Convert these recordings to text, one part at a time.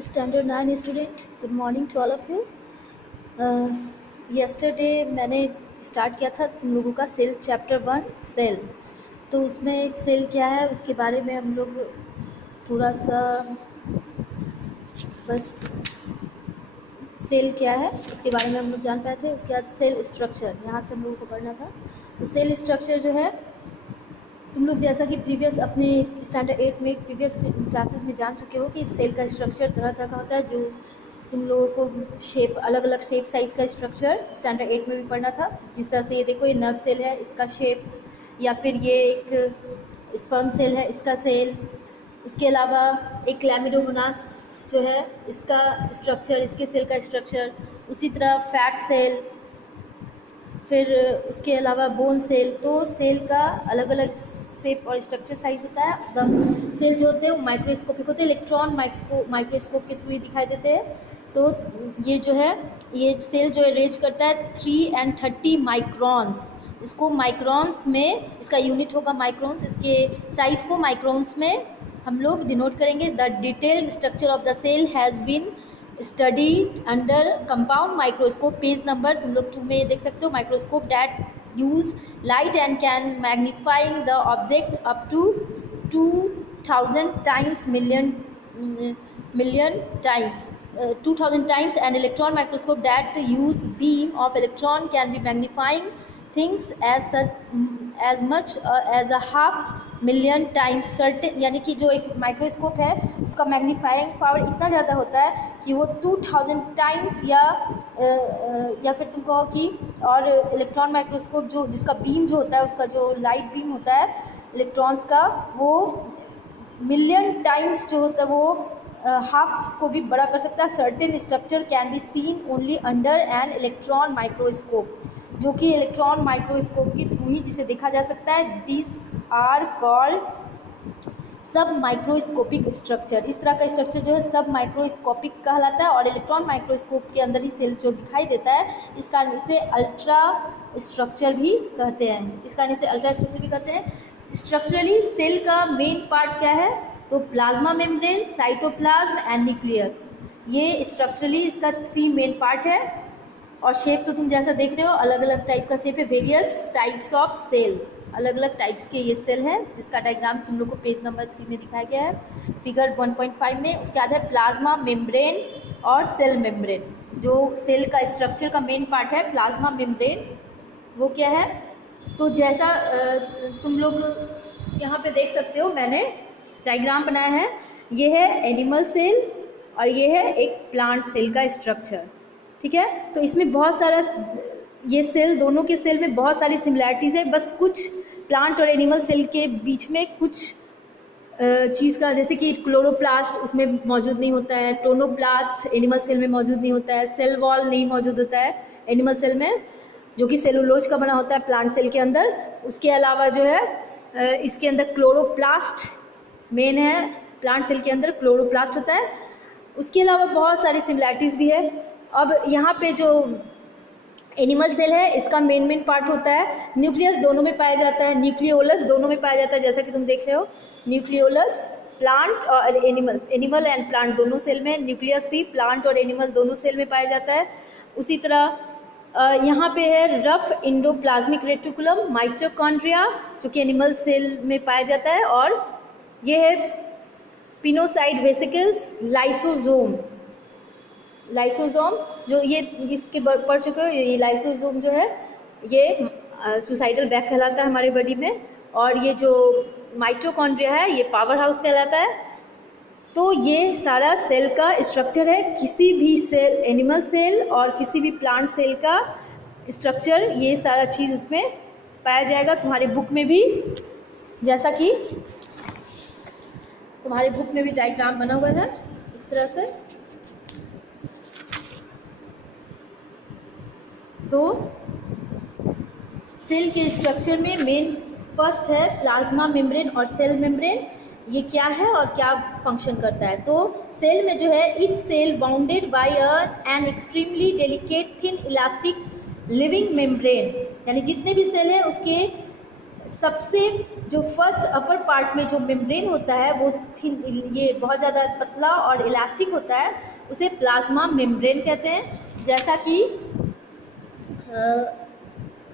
Standard 9 student, good morning to all of you. Yesterday मैंने start किया था तुम लोगों का सेल चैप्टर 1 सेल। तो उसमें एक सेल क्या है उसके बारे में हम लोग थोड़ा सा बस सेल क्या है उसके बारे में हम लोग जान पाए थे। उसके बाद सेल स्ट्रक्चर यहाँ से हम लोगों को पढ़ना था। तो सेल स्ट्रक्चर जो है तुम लोग जैसा कि प्रीवियस अपने स्टैंडर्ड 8 में प्रीवियस क्लासेस में जान चुके हो कि सेल का स्ट्रक्चर तरह तरह का होता है, जो तुम लोगों को शेप अलग अलग शेप साइज़ का स्ट्रक्चर स्टैंडर्ड 8 में भी पढ़ना था। जिस तरह से ये देखो, ये नर्व सेल है, इसका शेप, या फिर ये एक स्पर्म सेल है, इसका सेल। उसके अलावा एक क्लैमिडोमोनास जो है इसका स्ट्रक्चर, इसके सेल का स्ट्रक्चर। उसी तरह फैट सेल, फिर उसके अलावा बोन सेल। तो सेल का अलग अलग शेप और स्ट्रक्चर साइज होता है। द सेल जो होते हैं वो माइक्रोस्कोपिक होते हैं, इलेक्ट्रॉन माइक्रोस्कोप के थ्रू ही दिखाई देते हैं। तो ये जो है ये सेल जो है रेंज करता है 3 and 30 माइक्रॉन्स। इसको माइक्रॉन्स में, इसका यूनिट होगा माइक्रॉन्स, इसके साइज को माइक्रॉन्स में हम लोग डिनोट करेंगे। The detailed structure of the cell has been studied under compound microscope. Page number तुम लोग 2 में देख सकते हो। Microscope that use light and can magnifying the object up to 2000 times million times 2000 times. And electron microscope that use beam of electron can be magnifying things as much as a half million times certain। यानी कि जो एक microscope है उसका magnifying power इतना ज़्यादा होता है कि वो 2000 टाइम्स या फिर तुम कहो कि, और इलेक्ट्रॉन माइक्रोस्कोप जो जिसका बीम जो होता है, उसका जो लाइट बीम होता है इलेक्ट्रॉन्स का, वो मिलियन टाइम्स जो होता है वो हाफ को भी बड़ा कर सकता है। Certain structure can be seen only under an electron microscope, जो कि इलेक्ट्रॉन माइक्रोस्कोप के थ्रू ही जिसे देखा जा सकता है। दिस आर कॉल्ड सब माइक्रोस्कोपिक स्ट्रक्चर। इस तरह का स्ट्रक्चर जो है सब माइक्रोस्कोपिक कहलाता है। और इलेक्ट्रॉन माइक्रोस्कोप के अंदर ही सेल जो दिखाई देता है, इस कारण इसे अल्ट्रा स्ट्रक्चर भी कहते हैं। इस कारण इसे अल्ट्रा स्ट्रक्चर भी कहते हैं। स्ट्रक्चरली सेल का मेन पार्ट क्या है, तो plasma membrane, cytoplasm and nucleus. ये स्ट्रक्चरली इसका 3 मेन पार्ट है। और शेप तो तुम जैसा देख रहे हो अलग अलग टाइप का शेप है। वेरियस टाइप्स ऑफ सेल, अलग अलग टाइप्स के ये सेल हैं, जिसका डायग्राम तुम लोग को पेज नंबर 3 में दिखाया गया है, फिगर 1.5 में। उसके बाद है प्लाज्मा मेम्ब्रेन और सेल मेम्ब्रेन। जो सेल का स्ट्रक्चर का मेन पार्ट है प्लाज्मा मेम्ब्रेन, वो क्या है, तो जैसा तुम लोग यहाँ पे देख सकते हो, मैंने डायग्राम बनाया है। ये है एनिमल सेल और ये है एक प्लांट सेल का स्ट्रक्चर, ठीक है। तो इसमें बहुत सारा, ये सेल दोनों के सेल में बहुत सारी सिमिलैरिटीज़ है। बस कुछ प्लांट और एनिमल सेल के बीच में कुछ चीज़ का, जैसे कि क्लोरोप्लास्ट उसमें मौजूद नहीं होता है, टोनोप्लास्ट एनिमल सेल में मौजूद नहीं होता है, सेल वॉल नहीं मौजूद होता है एनिमल सेल में, जो कि सेलुलोज का बना होता है प्लांट सेल के अंदर। उसके अलावा जो है इसके अंदर क्लोरोप्लास्ट मेन है, प्लांट सेल के अंदर क्लोरोप्लास्ट होता है। उसके अलावा बहुत सारी सिमिलैरिटीज़ भी है। अब यहाँ पे जो एनिमल सेल है इसका मेन पार्ट होता है न्यूक्लियस, दोनों में पाया जाता है, न्यूक्लियोलस दोनों में पाया जाता है, जैसा कि तुम देख रहे हो। न्यूक्लियोलस प्लांट और एनिमल एंड प्लांट दोनों सेल में, न्यूक्लियस भी प्लांट और एनिमल दोनों सेल में पाया जाता है। उसी तरह यहाँ पे है रफ इंडोप्लाज्मिक रेटिकुलम, माइटोकॉन्ड्रिया, जो कि एनिमल सेल में पाया जाता है। और ये है पिनोसाइड वेसिकल्स, लाइसोसोम जो ये इसके पढ़ चुके हो। ये लाइसोसोम जो है ये सुसाइडल बैग कहलाता है हमारे बॉडी में। और ये जो माइटोकॉन्ड्रिया है ये पावर हाउस कहलाता है। तो ये सारा सेल का स्ट्रक्चर है। किसी भी सेल, एनिमल सेल और किसी भी प्लांट सेल का स्ट्रक्चर, ये सारा चीज़ उसमें पाया जाएगा। तुम्हारे बुक में भी, जैसा कि तुम्हारे बुक में भी डायग्राम बना हुआ है इस तरह से। तो सेल के स्ट्रक्चर में मेन फर्स्ट है प्लाज्मा मेम्ब्रेन और सेल मेम्ब्रेन। ये क्या है और क्या फंक्शन करता है, तो सेल में जो है each cell bounded by an extremely delicate thin elastic living membrane. यानी जितने भी सेल हैं उसके सबसे जो फर्स्ट अपर पार्ट में जो मेम्ब्रेन होता है वो थिन, ये बहुत ज़्यादा पतला और इलास्टिक होता है, उसे प्लाज्मा मेम्ब्रेन कहते हैं। जैसा कि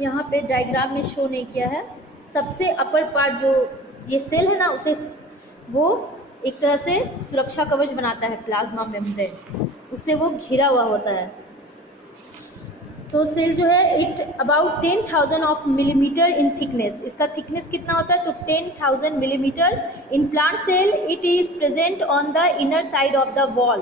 यहाँ पे डायग्राम में शो नहीं किया है, सबसे अपर पार्ट जो ये सेल है ना, उसे वो एक तरह से सुरक्षा कवच बनाता है प्लाज्मा मेम्ब्रेन, उससे वो घिरा हुआ होता है। तो सेल जो है it about 10,000 of millimetre in thickness, इसका थिकनेस कितना होता है तो 10,000 millimetre. In plant cell it is present on the inner side of the wall,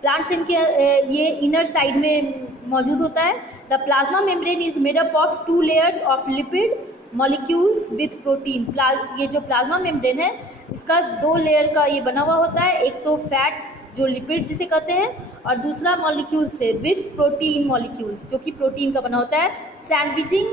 plant cell के ये इनर साइड में मौजूद होता है। The plasma membrane is made up of 2 layers of lipid molecules with protein. ये जो plasma membrane है इसका 2 लेयर का ये बना हुआ होता है, एक तो फैट जो लिपिड जिसे कहते हैं, और दूसरा मॉलिक्यूल से विथ प्रोटीन मॉलिक्यूल्स जो कि प्रोटीन का बना होता है। Sandwiching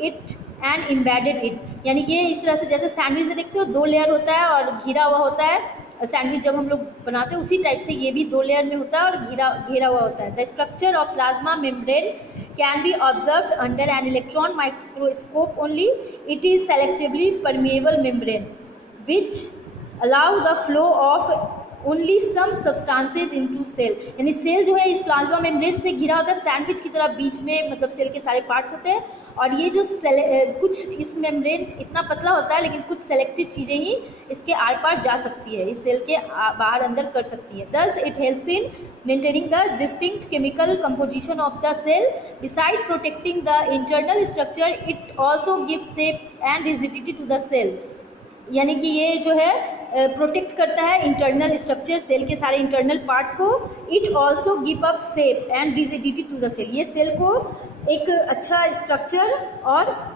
it and embedded it, यानी ये इस तरह से जैसे सैंडविच में देखते हो 2 लेयर होता है और घिरा हुआ होता है, सैंडविच जब हम लोग बनाते हैं उसी टाइप से ये भी 2 लेयर में होता है और घेरा हुआ होता है। The structure of plasma membrane can be observed under an electron microscope only. It is selectively permeable membrane which allow the flow of only some substances into cell, यानी सेल जो है इस प्लाज्मा मेम्ब्रेन से घिरा होता है, sandwich की तरह बीच में मतलब सेल के सारे पार्ट्स होते हैं, और ये जो कुछ इस मेम्ब्रेन इतना पतला होता है लेकिन कुछ सेलेक्टिव चीज़ें ही इसके आर पार जा सकती है, इस सेल के बाहर अंदर कर सकती है। Thus it helps in maintaining the distinct chemical composition of the cell. Beside protecting the internal structure it also gives shape and rigidity to the cell, यानी कि ये जो है प्रोटेक्ट करता है इंटरनल स्ट्रक्चर, सेल के सारे इंटरनल पार्ट को। It also give up shape and rigidity to the cell, ये सेल को एक अच्छा स्ट्रक्चर और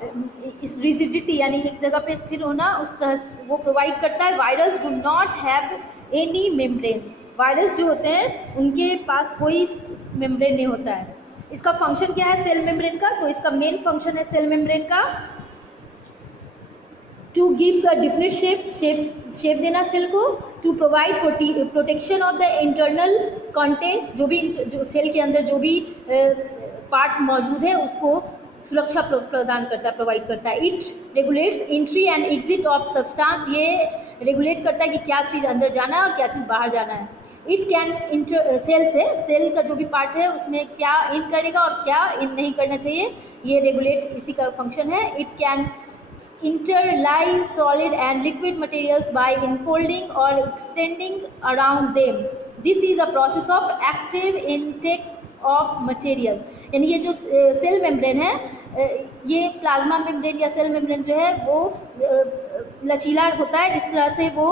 रिजिडिटी यानी एक जगह पे स्थिर होना उस तरह वो प्रोवाइड करता है। Virus do not have any membranes, virus जो होते हैं उनके पास कोई मेम्ब्रेन नहीं होता है। इसका फंक्शन क्या है सेल मेम्ब्रेन का, तो इसका मेन फंक्शन है सेल मेम्ब्रेन का to gives a different shape देना सेल को, to provide protection of the internal contents, जो सेल के अंदर जो भी पार्ट मौजूद है उसको सुरक्षा प्रदान करता है, प्रोवाइड करता है। It regulates entry and exit of substance, ये रेगुलेट करता है कि क्या चीज़ अंदर जाना है और क्या चीज़ बाहर जाना है। इट कैन सेल का जो भी पार्ट है उसमें क्या इन करेगा और क्या इन नहीं करना चाहिए, ये रेगुलेट इसी का फंक्शन है। It can interlay solid and liquid materials by enfolding or extending around them. This is a process of active intake of materials, यानी ये जो सेल मेम्ब्रेन है, ये प्लाज्मा मेम्ब्रेन या सेल मेम्ब्रेन जो है वो लचीला होता है, इस तरह से वो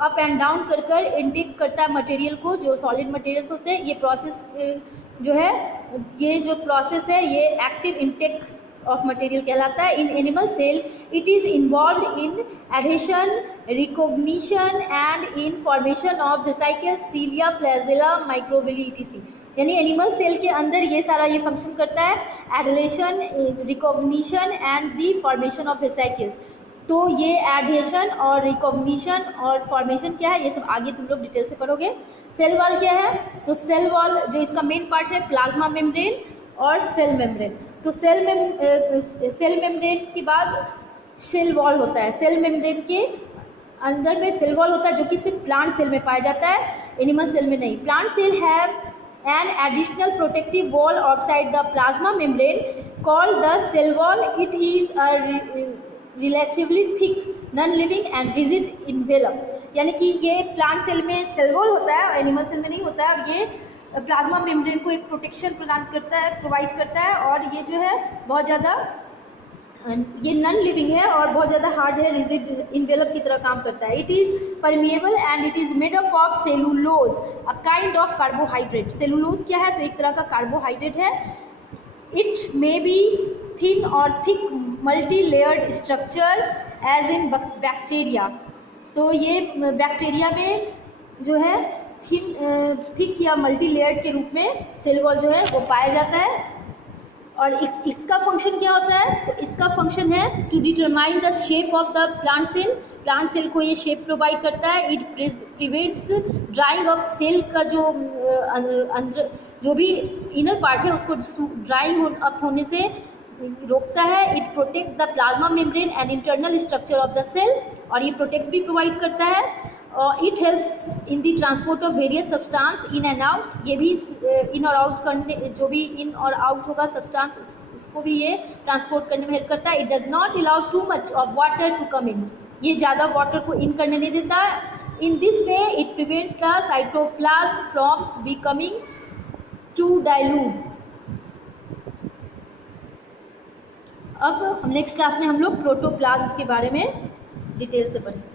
अप एंड डाउन कर इंटेक करता है मटेरियल को, जो सॉलिड मटेरियल्स होते हैं। ये प्रोसेस जो है, ये जो प्रोसेस है ये एक्टिव इंटेक ऑफ मटेरियल कहलाता है। In animal cell it is involve in adhesion, recognition and in formation of vesicles, cilia, flagella, microvilli etc, यानी एनिमल सेल के अंदर ये सारा ये फंक्शन करता है, adhesion, recognition and the formation of vesicles. तो ये एडहेशन और रिकॉग्निशन और फॉर्मेशन क्या है ये सब आगे तुम लोग डिटेल से पढ़ोगे। सेल वॉल क्या है, तो सेल वॉल जो इसका मेन पार्ट है प्लाज्मा मेम्ब्रेन और सेल मेम्ब्रेन। तो सेल मेम्ब्रेन के बाद सेल वॉल होता है, सेल मेम्ब्रेन के अंदर में सेल वॉल होता है जो कि सिर्फ प्लांट सेल में पाया जाता है, एनिमल सेल में नहीं। Plant cell have an additional protective wall outside the plasma membrane called the cell wall. It is a relatively thick non living and rigid envelope, यानी कि ये प्लांट सेल में सेल वॉल होता है और animal cell में नहीं होता है, और ये प्लाज्मा मेम्ब्रेन को एक प्रोटेक्शन प्रदान करता है, प्रोवाइड करता है, और ये जो है बहुत ज़्यादा ये नॉन लिविंग है और बहुत ज़्यादा हार्ड है, रिजिड इन्वेलप की तरह काम करता है। It is permeable and it is made up of cellulose, a kind of carbohydrate. Cellulose क्या है, तो एक तरह का कार्बोहाइड्रेट है। इट मे बी थिन और thick multi layered structure as in bacteria, तो ये बैक्टीरिया में जो है थिक या मल्टी लेयर्ड के रूप में सेल वॉल जो है वो पाया जाता है। और इसका फंक्शन क्या होता है, तो इसका फंक्शन है to determine the shape of the plant cell. Plant cell को ये शेप प्रोवाइड करता है। It prevents drying of cell का जो अंदर जो भी इनर पार्ट है उसको ड्राइंग अप होने से रोकता है। It protect the plasma membrane and internal structure of the cell, और ये प्रोटेक्ट भी प्रोवाइड करता है। और it helps in the transport of various substance in and out, ये भी इन और आउट करने, जो भी इन और आउट होगा सब्सटेंस उसको भी ये ट्रांसपोर्ट करने में हेल्प करता है। It does not allow too much of water to come in, ये ज़्यादा वाटर को इन करने नहीं देता। In this way it prevents the cytoplasm from becoming too dilute. अब हम नेक्स्ट क्लास में हम लोग प्रोटोप्लाज्म के बारे में डिटेल से पढ़ेंगे।